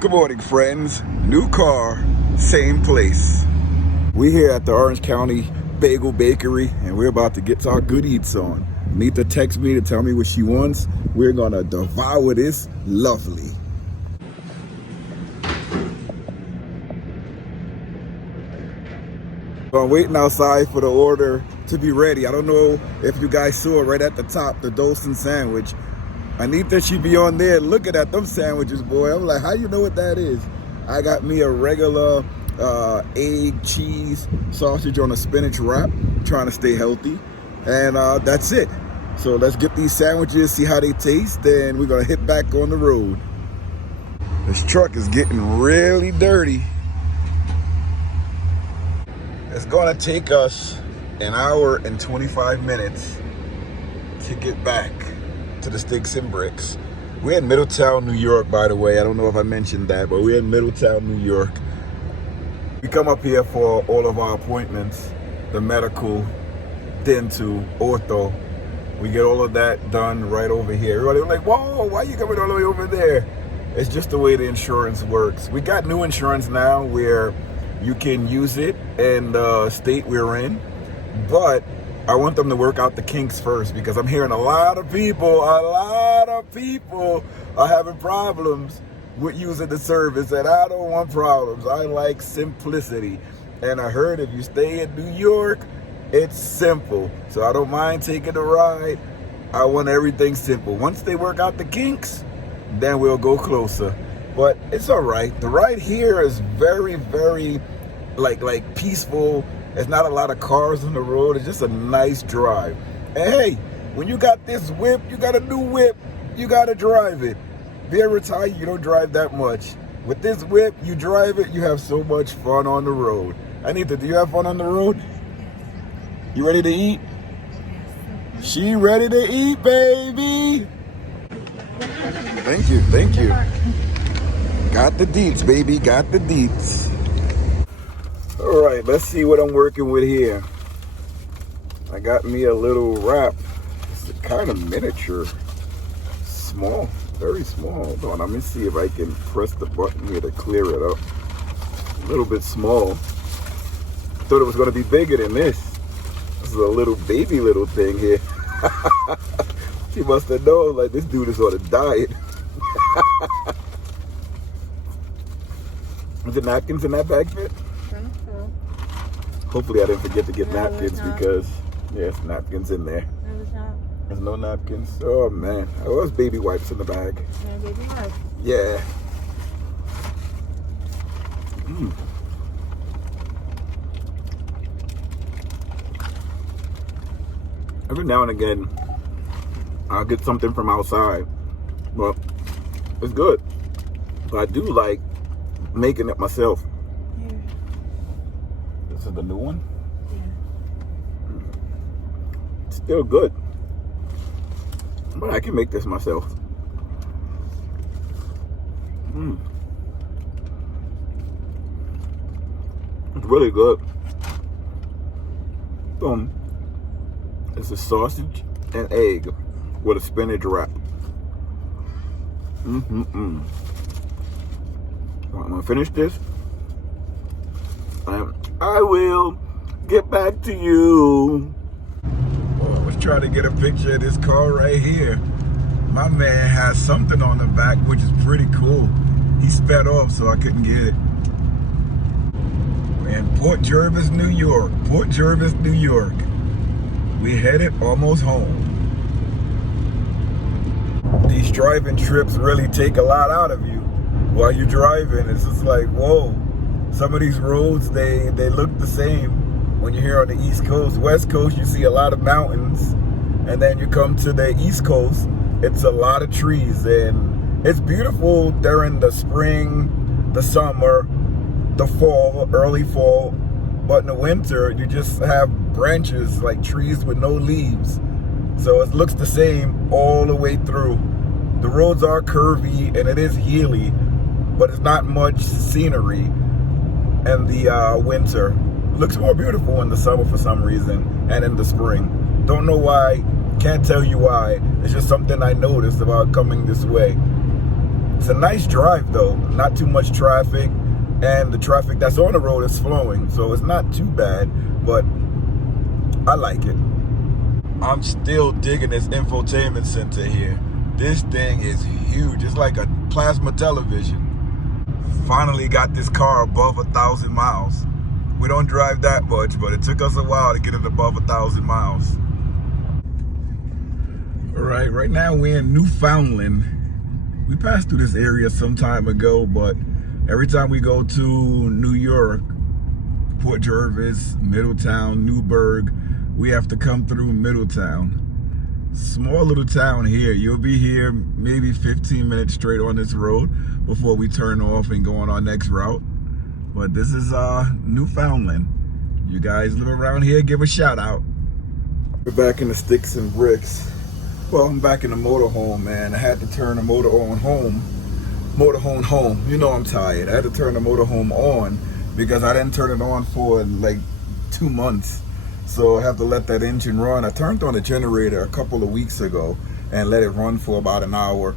Good morning, friends. New car, same place. We're here at the Orange County Bagel Bakery, and we're about to get our good eats on. Nita texts me to tell me what she wants. We're gonna devour this lovely. I'm waiting outside for the order to be ready. I don't know if you guys saw right at the top, the Dolson sandwich. Anita, she be on there looking at them sandwiches, boy. I'm like, how you know what that is? I got me a regular egg, cheese, sausage on a spinach wrap, trying to stay healthy. And that's it. So let's get these sandwiches, see how they taste, and we're gonna hit back on the road. This truck is getting really dirty. It's gonna take us an hour and 25 minutes to get back to the Sticks and Bricks. We're in Middletown, New York, by the way. I don't know if I mentioned that, but we're in Middletown, New York. We come up here for all of our appointments, the medical, dental, ortho. We get all of that done right over here. Everybody's like, whoa, why are you coming all the way over there? It's just the way the insurance works. We got new insurance now where you can use it in the state we're in, but I want them to work out the kinks first, because I'm hearing a lot of people are having problems with using the service, and I don't want problems. I like simplicity. And I heard if you stay in New York, it's simple. So I don't mind taking a ride. I want everything simple. Once they work out the kinks, then we'll go closer. But it's all right. The ride here is very, very like peaceful. There's not a lot of cars on the road. It's just a nice drive. And hey, when you got this whip, you got a new whip, you got to drive it. Being retired, you don't drive that much. With this whip, you drive it, you have so much fun on the road. Anita, do you have fun on the road? You ready to eat? She ready to eat, baby. Thank you, thank you. Got the deets, baby, got the deets. All right, let's see what I'm working with here. I got me a little wrap. It's kind of miniature. Small, very small. Hold on, let me see if I can press the button here to clear it up. A little bit small. Thought it was gonna be bigger than this. This is a little baby little thing here. She must have known, like, this dude is on a diet. Is there napkins in that bag fit? Hopefully I didn't forget to get napkins, because there's napkins in there. There's no napkins. Oh man, there was baby wipes in the bag. Yeah, baby wipes. Yeah. Every now and again, I'll get something from outside. Well, it's good. But I do like making it myself. Yeah. This is the new one? Yeah. It's still good. But I can make this myself. It's really good. It's a sausage and egg with a spinach wrap. I'm gonna finish this. I will get back to you. Oh, I was trying to get a picture of this car right here. My man has something on the back, which is pretty cool. He sped off, so I couldn't get it. We're in Port Jervis, New York. Port Jervis, New York. We headed almost home. These driving trips really take a lot out of you while you're driving. It's just like, whoa. Some of these roads, they look the same when you're here on the East Coast. West Coast, you see a lot of mountains. And then you come to the East Coast, it's a lot of trees. And it's beautiful during the spring, the summer, the fall, early fall. But in the winter, you just have branches, like trees with no leaves. So it looks the same all the way through. The roads are curvy and it is hilly, but it's not much scenery in the winter. It looks more beautiful in the summer for some reason, and in the spring. Don't know why, can't tell you why. It's just something I noticed about coming this way. It's a nice drive though, not too much traffic, and the traffic that's on the road is flowing, so it's not too bad, but I like it. I'm still digging this infotainment center here. This thing is huge. It's like a plasma television. Finally got this car above 1,000 miles. We don't drive that much, but it took us a while to get it above 1,000 miles. All right now we're in Newfoundland. We passed through this area some time ago, but every time we go to New York, Port Jervis, Middletown, Newburgh, we have to come through Middletown. Small little town here. You'll be here maybe 15 minutes straight on this road before we turn off and go on our next route. But this is Newfoundland. You guys live around here, give a shout out. We're back in the sticks and bricks. Well, I'm back in the motorhome, man. I had to turn the motorhome home. You know I'm tired. I had to turn the motorhome on because I didn't turn it on for like 2 months. So I have to let that engine run. I turned on the generator a couple of weeks ago and let it run for about an hour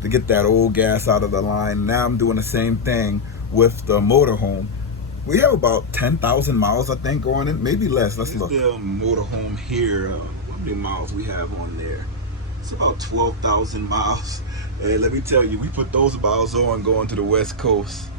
to get that old gas out of the line. Now I'm doing the same thing with the motorhome. We have about 10,000 miles, I think, on it, maybe less. Let's look. The motorhome here, how many miles we have on there? It's about 12,000 miles. Hey, let me tell you, we put those miles on going to the West Coast.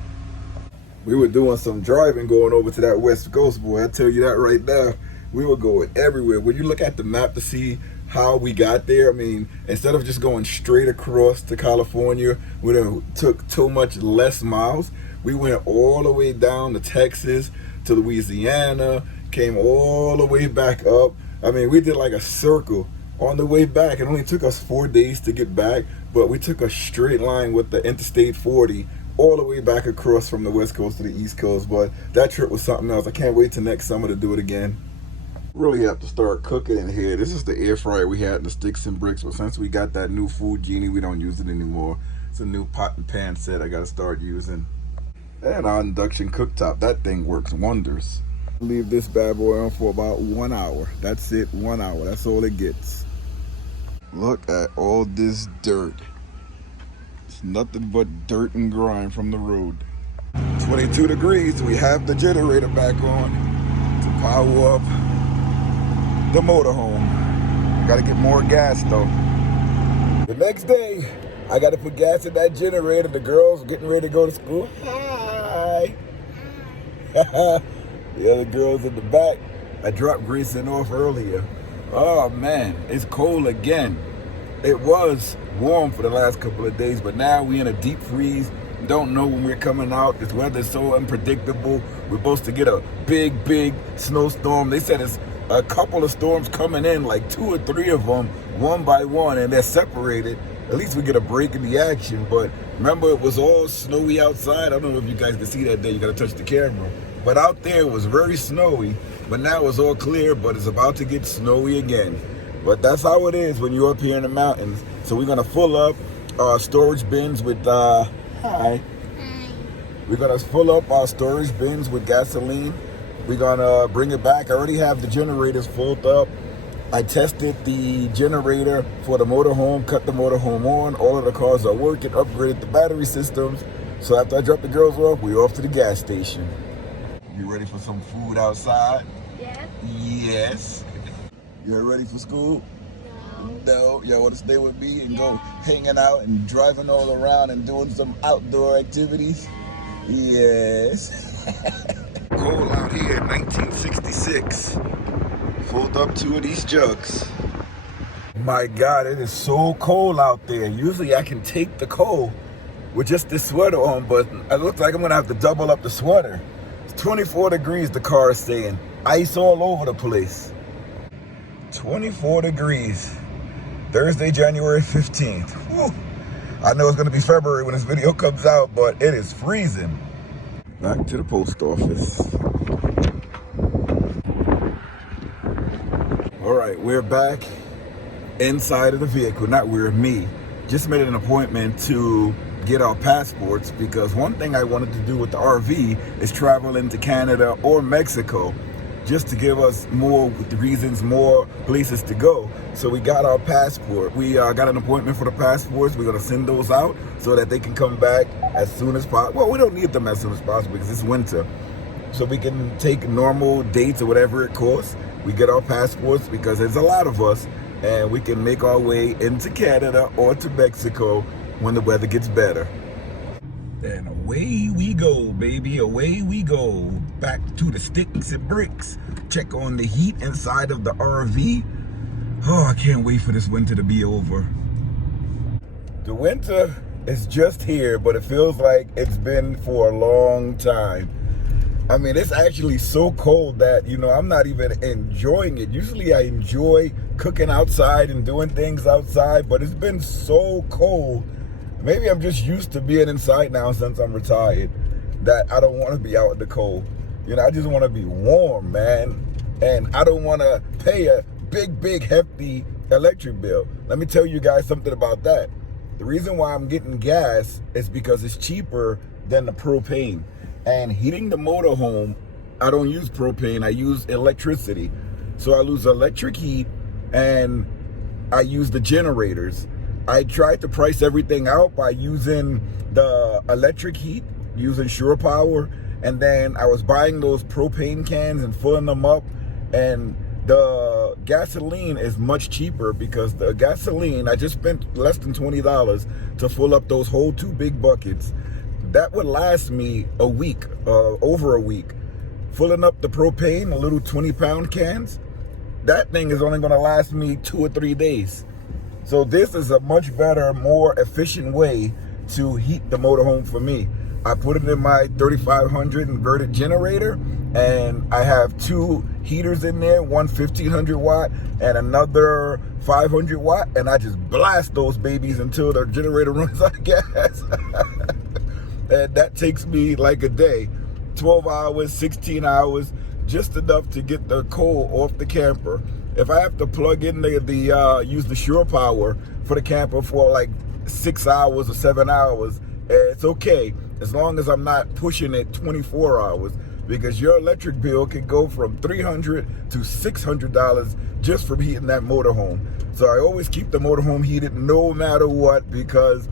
We were doing some driving going over to that West Coast, boy. I tell you that right now. We were going everywhere. When you look at the map to see how we got there, I mean, instead of just going straight across to California, we took too much less miles. We went all the way down to Texas, to Louisiana, came all the way back up. I mean, we did like a circle on the way back. It only took us 4 days to get back, but we took a straight line with the Interstate 40 all the way back across from the West Coast to the East Coast. But that trip was something else. I can't wait till next summer to do it again. Really have to start cooking in here. This is the air fryer we had in the sticks and bricks, but since we got that new Food Genie, we don't use it anymore. It's a new pot and pan set I gotta start using. And our induction cooktop, that thing works wonders. Leave this bad boy on for about 1 hour. That's it, 1 hour, that's all it gets. Look at all this dirt. It's nothing but dirt and grime from the road. 22 degrees, we have the generator back on to power up the motorhome. Gotta get more gas though. The next day, I gotta put gas in that generator. The girls getting ready to go to school. Hi. The other girls in the back. I dropped Grayson off earlier. Oh man, it's cold again. It was warm for the last couple of days, but now we in a deep freeze. Don't know when we're coming out. This weather's so unpredictable. We're supposed to get a big snowstorm. They said it's a couple of storms coming in, like 2 or 3 of them, one by one, and they're separated. At least we get a break in the action. But remember, it was all snowy outside. I don't know if you guys can see that there. You gotta touch the camera. But out there it was very snowy, but now it's all clear, but it's about to get snowy again. But that's how it is when you're up here in the mountains. So we're gonna fill up our storage bins with, We're gonna fill up our storage bins with gasoline. We're gonna bring it back. I already have the generators filled up. I tested the generator for the motorhome, cut the motorhome on. All of the cars are working, upgraded the battery systems. So after I drop the girls off, we're off to the gas station. You ready for some food outside? Yes. Yes. You ready for school? No. Y'all want to stay with me and go hanging out and driving all around and doing some outdoor activities? Yes. Cold out here in 1966. Filled up 2 of these jugs. My God, it is so cold out there. Usually I can take the cold with just this sweater on, but it looks like I'm gonna have to double up the sweater. It's 24 degrees, the car is saying. Ice all over the place. 24 degrees. Thursday, January 15th. Whew. I know it's gonna be February when this video comes out, but it is freezing. Back to the post office. All right, we're back inside of the vehicle. Not me. Just made an appointment to get our passports because one thing I wanted to do with the RV is travel into Canada or Mexico. just to give us more reasons, more places to go. So we got our passport. We got an appointment for the passports. We're gonna send those out so that they can come back as soon as possible. Well, we don't need them as soon as possible because it's winter. So we can take normal dates or whatever it costs. We get our passports because there's a lot of us, and we can make our way into Canada or to Mexico when the weather gets better. And away we go, baby, away we go. Back to the sticks and bricks. Check on the heat inside of the RV. Oh, I can't wait for this winter to be over. The winter is just here, but it feels like it's been for a long time. I mean, it's actually so cold that, you know, I'm not even enjoying it. Usually I enjoy cooking outside and doing things outside, but it's been so cold. Maybe I'm just used to being inside now since I'm retired, that I don't want to be out in the cold. You know, I just want to be warm, man. And I don't want to pay a big, hefty electric bill. Let me tell you guys something about that. The reason why I'm getting gas is because it's cheaper than the propane. And heating the motorhome, I don't use propane, I use electricity. So I use electric heat and I use the generators. I tried to price everything out by using the electric heat, using shore power, and then I was buying those propane cans and filling them up, and the gasoline is much cheaper because the gasoline, I just spent less than $20 to fill up those whole 2 big buckets. That would last me a week, over a week. Filling up the propane, the little 20-pound cans, that thing is only gonna last me 2 or 3 days. So this is a much better, more efficient way to heat the motorhome for me. I put it in my 3500 inverted generator, and I have 2 heaters in there, one 1500 watt and another 500 watt, and I just blast those babies until the generator runs out of gas. And that takes me like a day, 12 hours, 16 hours, just enough to get the coal off the camper. If I have to plug in use the shore power for the camper for like 6 hours or 7 hours, it's okay, as long as I'm not pushing it 24 hours, because your electric bill can go from $300 to $600 just from heating that motorhome. So I always keep the motorhome heated no matter what, because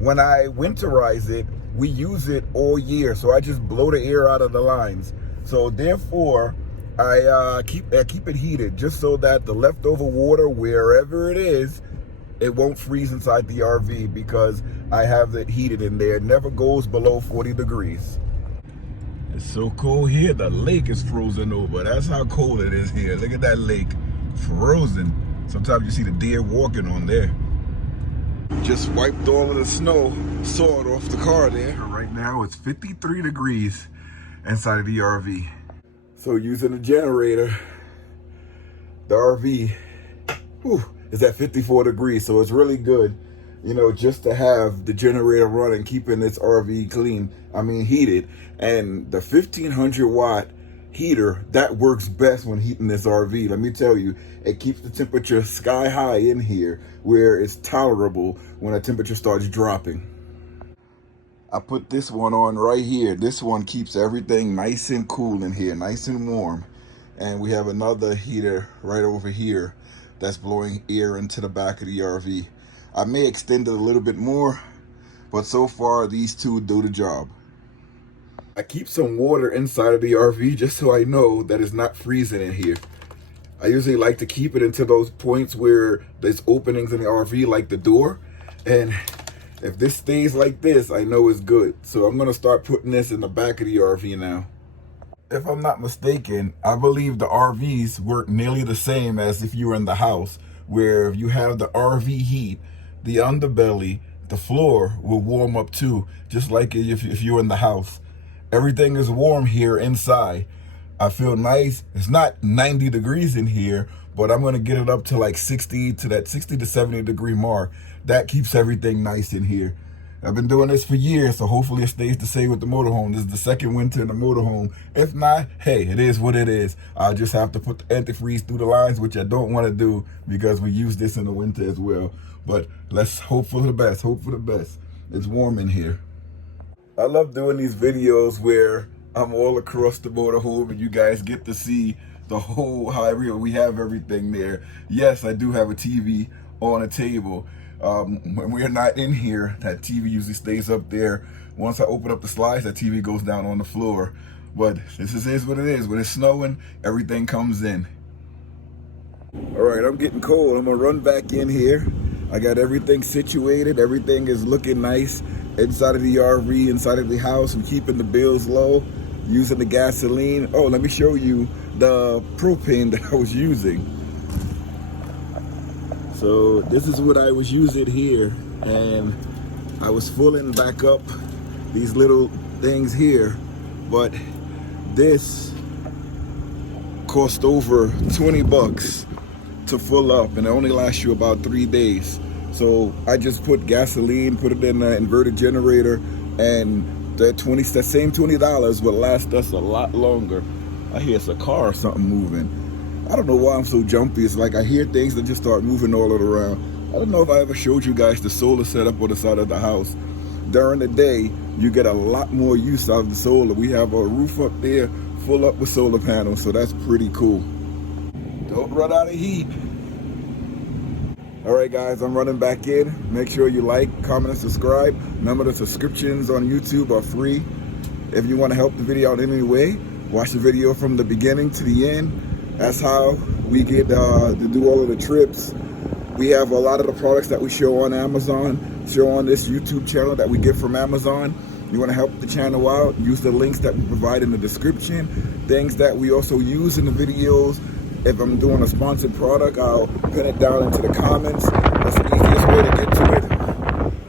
when I winterize it, we use it all year. So I just blow the air out of the lines. So therefore, I keep it heated just so that the leftover water, wherever it is, it won't freeze inside the RV, because I have it heated in there. It never goes below 40 degrees. It's so cold here, the lake is frozen over. That's how cold it is here. Look at that lake, frozen. Sometimes you see the deer walking on there. Just wiped all of the snow, saw it off the car there. Right now it's 53 degrees inside of the RV. So using the generator, the RV is at 54 degrees. So it's really good, you know, just to have the generator running, keeping this RV clean, heated. And the 1500 watt heater, that works best when heating this RV. Let me tell you, it keeps the temperature sky high in here, where it's tolerable when the temperature starts dropping. I put this one on right here. This one keeps everything nice and cool in here, nice and warm. And we have another heater right over here that's blowing air into the back of the RV. I may extend it a little bit more, but so far these two do the job. I keep some water inside of the RV just so I know that it's not freezing in here. I usually like to keep it into those points where there's openings in the RV, like the door. And if this stays like this, I know it's good. So I'm gonna start putting this in the back of the RV now. If I'm not mistaken, I believe the RVs work nearly the same as if you were in the house, where if you have the RV heat, the underbelly, the floor will warm up too, just like if you're in the house. Everything is warm here inside. I feel nice. It's not 90 degrees in here, but I'm gonna get it up to like 60 to 70 degree mark. That keeps everything nice in here. I've been doing this for years, so hopefully it stays the same with the motorhome. This is the second winter in the motorhome. If not, hey, it is what it is. I'll just have to put the antifreeze through the lines, which I don't want to do because we use this in the winter as well. But let's hope for the best, hope for the best. It's warm in here. I love doing these videos where I'm all across the motorhome and you guys get to see the whole, we have everything there. Yes, I do have a TV on a table. When we're not in here, that TV usually stays up there. Once I open up the slides, that TV goes down on the floor. But this is what it is. When it's snowing, everything comes in. All right, I'm getting cold. I'm gonna run back in here. I got everything situated. Everything is looking nice inside of the RV, inside of the house. I'm keeping the bills low, using the gasoline. Oh, let me show you the propane that I was using. So this is what I was using here, and I was filling back up these little things here, but this cost over 20 bucks to fill up, and it only lasts you about 3 days. So I just put gasoline, put it in an inverter generator, and that same $20 will last us a lot longer. I hear it's a car or something moving. I don't know why I'm so jumpy. It's like I hear things that just start moving all around. I don't know if I ever showed you guys the solar setup on the side of the house. During the day, you get a lot more use out of the solar. We have a roof up there full up with solar panels, so that's pretty cool. Don't run out of heat. All right, guys, I'm running back in. Make sure you like, comment, and subscribe. Remember, the subscriptions on YouTube are free. If you want to help the video out in any way, watch the video from the beginning to the end. That's how we get to do all of the trips. We have a lot of the products that we show on Amazon, show on this YouTube channel that we get from Amazon. You want to help the channel out, use the links that we provide in the description. Things that we also use in the videos. If I'm doing a sponsored product, I'll pin it down into the comments. That's the easiest way to get to it.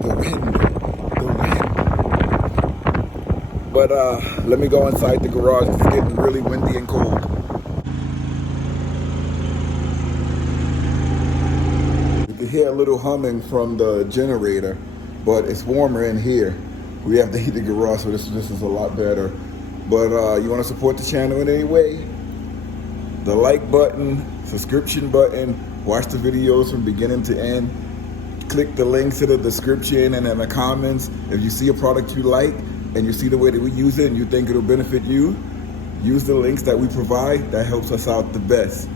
The wind. But let me go inside the garage. It's getting really windy and cold. You hear a little humming from the generator, but it's warmer in here. We have to heat the garage, so this is a lot better. But you want to support the channel in any way? The like button, subscription button, watch the videos from beginning to end. Click the links in the description and in the comments. If you see a product you like and you see the way that we use it and you think it'll benefit you, use the links that we provide. That helps us out the best.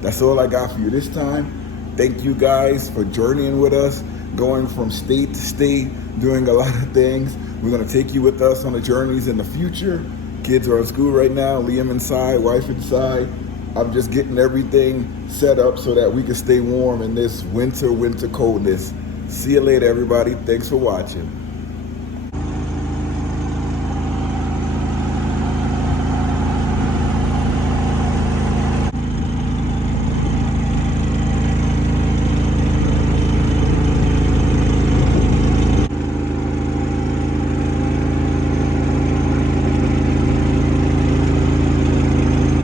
That's all I got for you this time. Thank you guys for journeying with us, going from state to state, doing a lot of things. We're gonna take you with us on the journeys in the future. Kids are in school right now, Liam inside, wife inside. I'm just getting everything set up so that we can stay warm in this winter coldness. See you later, everybody. Thanks for watching.